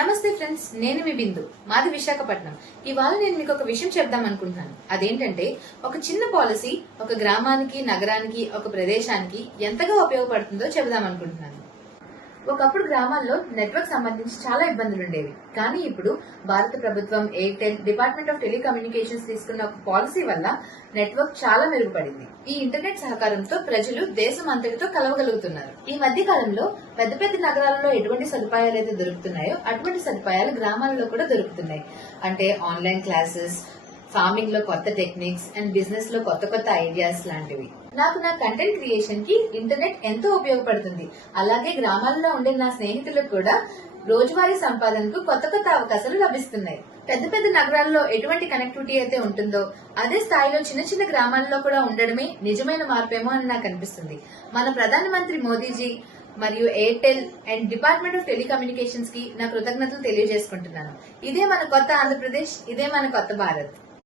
నమస్తే ఫ్రెండ్స్, నేను మీ బిందు. మాది విశాఖపట్నం. ఇవాళ నేను మీకు ఒక విషయం చెప్దాం అనుకుంటున్నాను. అదేంటంటే, ఒక చిన్న పాలసీ ఒక గ్రామానికి, నగరానికి, ఒక ప్రదేశానికి ఎంతగా ఉపయోగపడుతుందో చెబుదాం అనుకుంటున్నాను. ఒకప్పుడు గ్రామాల్లో నెట్వర్క్ సంబంధించి చాలా ఇబ్బందులు ఉండేవి. కానీ ఇప్పుడు భారత ప్రభుత్వం, ఎయిర్టెల్, డిపార్ట్మెంట్ ఆఫ్ టెలికమ్యూనికేషన్స్ తీసుకున్న ఒక పాలసీ వల్ల నెట్వర్క్ చాలా మెరుగుపడింది. ఈ ఇంటర్నెట్ సహకారంతో ప్రజలు దేశం అంతటితో కలవగలుగుతున్నారు. ఈ మధ్య కాలంలో పెద్ద పెద్ద నగరాలలో ఎటువంటి సదుపాయాలు అయితే దొరుకుతున్నాయో అటువంటి సదుపాయాలు గ్రామాలలో కూడా దొరుకుతున్నాయి. అంటే ఆన్లైన్ క్లాసెస్, ఫార్మింగ్ లో కొత్త టెక్నిక్స్ అండ్ బిజినెస్ లో కొత్త కొత్త ఐడియాస్ లాంటివి. నాకు నా కంటెంట్ క్రియేషన్ కి ఇంటర్నెట్ ఎంతో ఉపయోగపడుతుంది. అలాగే గ్రామాల్లో ఉండే నా స్నేహితులకు కూడా రోజువారీ సంపాదనకు కొత్త కొత్త అవకాశాలు లభిస్తున్నాయి. పెద్ద పెద్ద నగరాల్లో ఎటువంటి కనెక్టివిటీ అయితే ఉంటుందో అదే స్థాయిలో చిన్న చిన్న గ్రామాల్లో కూడా ఉండడమే నిజమైన మార్పేమో అని నాకు అనిపిస్తుంది. మన ప్రధానమంత్రి మోదీజీ మరియు Airtel and department of telecommunications కి నా కృతజ్ఞతలు తెలియజేసుకుంటున్నాను. ఇదే మన కొత్త ఆంధ్రప్రదేశ్, ఇదే మన కొత్త భారత్.